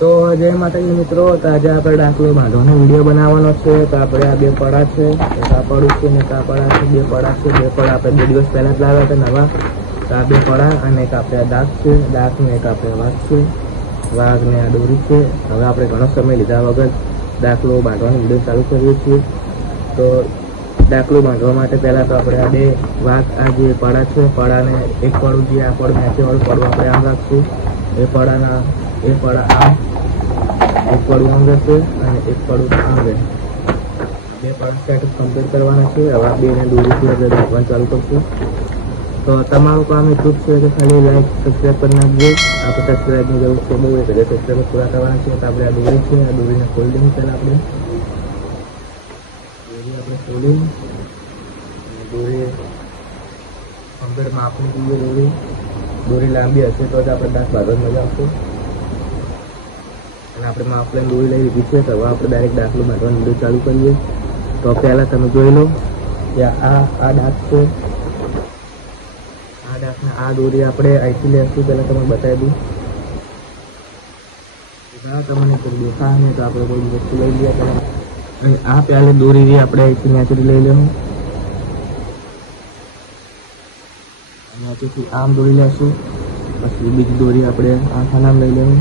તો જય માતાજી મિત્રો, તો આજે આપણે ડાકલો બાંધવાનો વિડીયો બનાવવાનો છે. તો આપણે આ બે પડા છે, એક આ પડું છે ને એક આ પડા છે. બે પડા છે, બે પડા આપણે 2 દિવસ પહેલા જ લાવ્યા હતા નવા. તો આ બે પડા અને એક આપણે આ દાગ છે, દાગને એક આપણે વાઘ છે, વાઘને આ દોરી છે. હવે આપણે ઘણો સમય લીધા વગર ડાકલો બાંધવાનો વિડીયો ચાલુ કરીએ છીએ. તો ડાકલો બાંધવા માટે પહેલાં તો આપણે આ બે વાઘ, આ જે પડા છે, પડાને એક પડું જે આ પડું મેચેવાળું પડું આપણે આમ રાખશું. એ પડા આમ એક પડું આમ રહેશે અને એક પડું આમ રહેશે. બે પડ સેટ કમ્પ્લીટ કરવાના છે. હવે બેને દોરીથી આપણે બાંધવાનું ચાલુ કરશું. તો તમારું કામ એટલું જ છે કે ખાલી લાઈક સબસ્ક્રાઈબ કરી નાખજો. આપણે સબસ્ક્રાઈબની જરૂર છે બહુ, એટલે સબસ્ક્રાઈબ પૂરા કરવાના છે. તો આપણે આ દોરી છે, આ દોરીને ખોલી દઈએ પહેલાં આપણે ખોલી દોરી કમ્પ્લીટ માપની જોઈએ. દોરી લાંબી હશે તો જ આપણે દાંત બાંધવાની મજા આવશે. અને આપણે માપ લઈને દોરી લઈ લીધી છે. તો હવે આપણે ડાયરેક્ટ દાખલો બાંધવાનો વિડીયો ચાલુ કરીએ. તો પહેલાં તમે જોઈ લો કે આ દાંત છે. આ દાંતને આ દોરી આપણે અહીંથી લેશું. પહેલાં તમે બતાવી દઉં, તમને દેખા નહીં તો આપણે કોઈ વસ્તુ લઈ લઈએ. અને આ પહેલી દોરી આપણે અહીંથી નેચરી લઈ લેવું. નેચેથી આમ દોરી લેશું. પછી બીજી દોરી આપણે આ ખાનામ લઈ લેવું.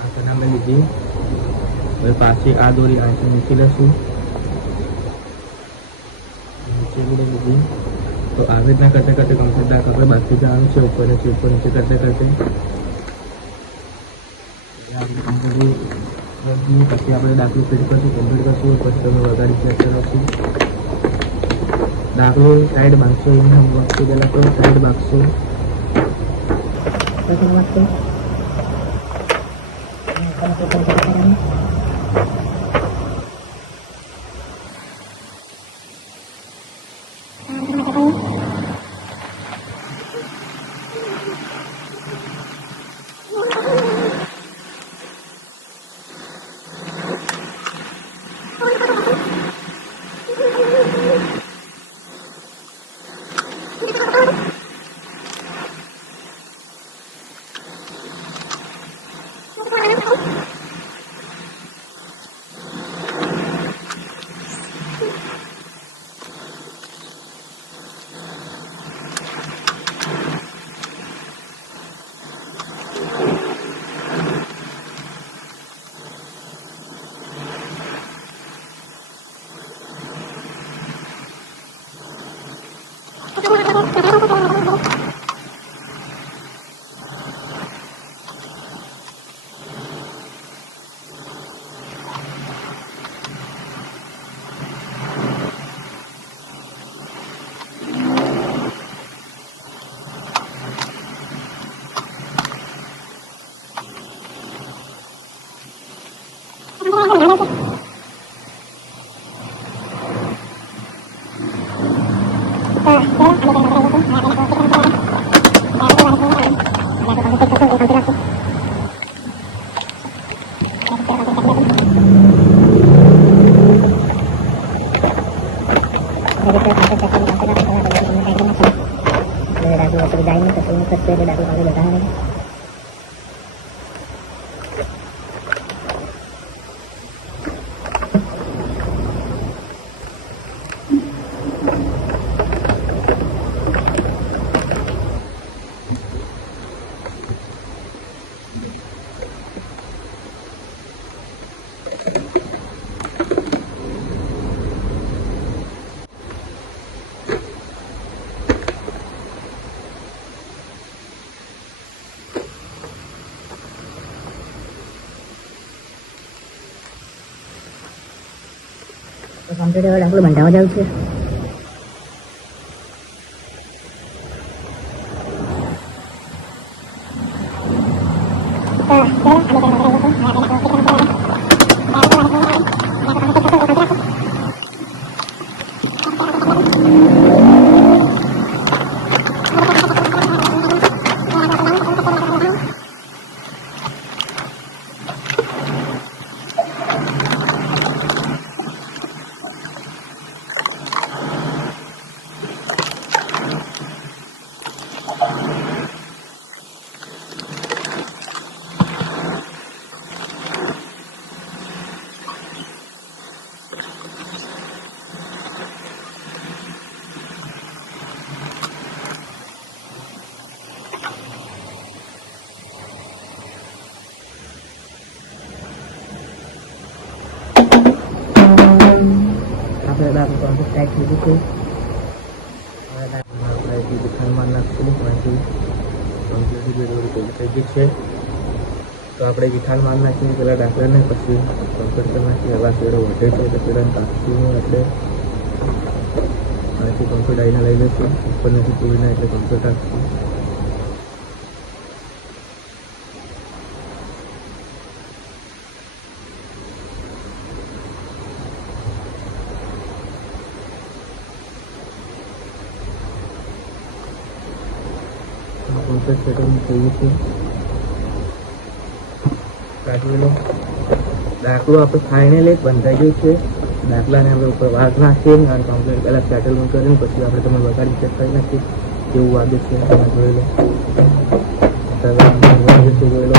આ ખાનામ લઈ લીધી. હવે પાછી આ દોરી અહીંથી મૂકી લેશું. નીચે લઈ લીધી. તો આવી રીતના કરતે કરતે કમ્પ્લીટ દાખ આપણે બાકી જવાનું છે. ઉપર નીચે કરતે કરતે પછી આપણે દાખલો ફિટ કરશું, કમ્પ્લીટ કરશું. પછી તમે વગાડી ચેક કરાવશું. દાખલો સાઈડ બાંધશો, એમને વસ્તુ પહેલાં તો સાઈડ બાંધશો. કમ્પ્લીટ હવે દાખલો બંધાવા જાવ છે. આપણે દાખલો કમ્પ્લીટ ટાઈટ થઈ ગયું છે. હવે દાખલામાં આપણે અહીંથી ગિઠાણમાં નાખશું ત્યાંથી કમ્પ્લીટ થઈ ગયું છે. તો આપણે ગિઠાણમાં નાખીએ પેલા દાખલાને પછી કમ્પ્લીટ કરી નાખીએ. હવા શેડો વધે છે તો પેલાને કાપશું એટલે અહીંથી કમ્પ્લીટ આવીને લઈ લઈશું. ઉપર નથી પૂરીને એટલે કમ્પ્લીટ રાખશું. કમ્પ્લીટ સેટિંગ થઈ ગયું છે. કાઢી લો. દાખલો આપણે ફાઇનલી બંધાઈ ગયું છે. દાખલાને આપણે ઉપર વાઘ નાખીને અને કમ્પ્લીટ પહેલાં સેટલમેન્ટ કરીને પછી આપણે તમે વગાડી ચેક કરી નાખીએ કેવું વાગે છે તમે જોઈ લો. જોઈ લો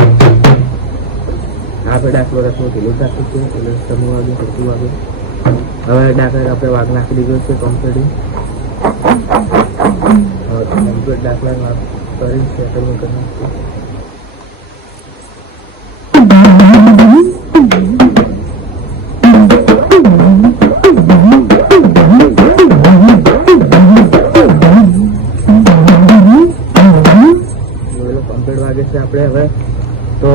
આપણે દાખલો રસ્તો ઢીલો દાખલો છે એટલે સમૂહ વાગે સૌથી વાગે. હવે દાખલા આપણે વાઘ નાખી દીધો છે કમ્પ્લીટ. કમ્પ્લીટ દાખલા કરી સેટલમેન્ટ કરી નાખીએ. કમ્પ્લીટ વાગે છે આપણે હવે તો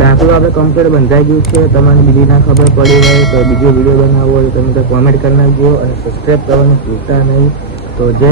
દાખલો આપણે કમ્પ્લીટ બંધાઈ ગયું છે. તમને બીજી ના ખબર પડી હોય તો બીજો વિડીયો બનાવવો હોય તો તમે તો કોમેન્ટ કરી નાખજો અને સબસ્ક્રાઈબ કરવાનું ભૂલતા નહીં. તો જય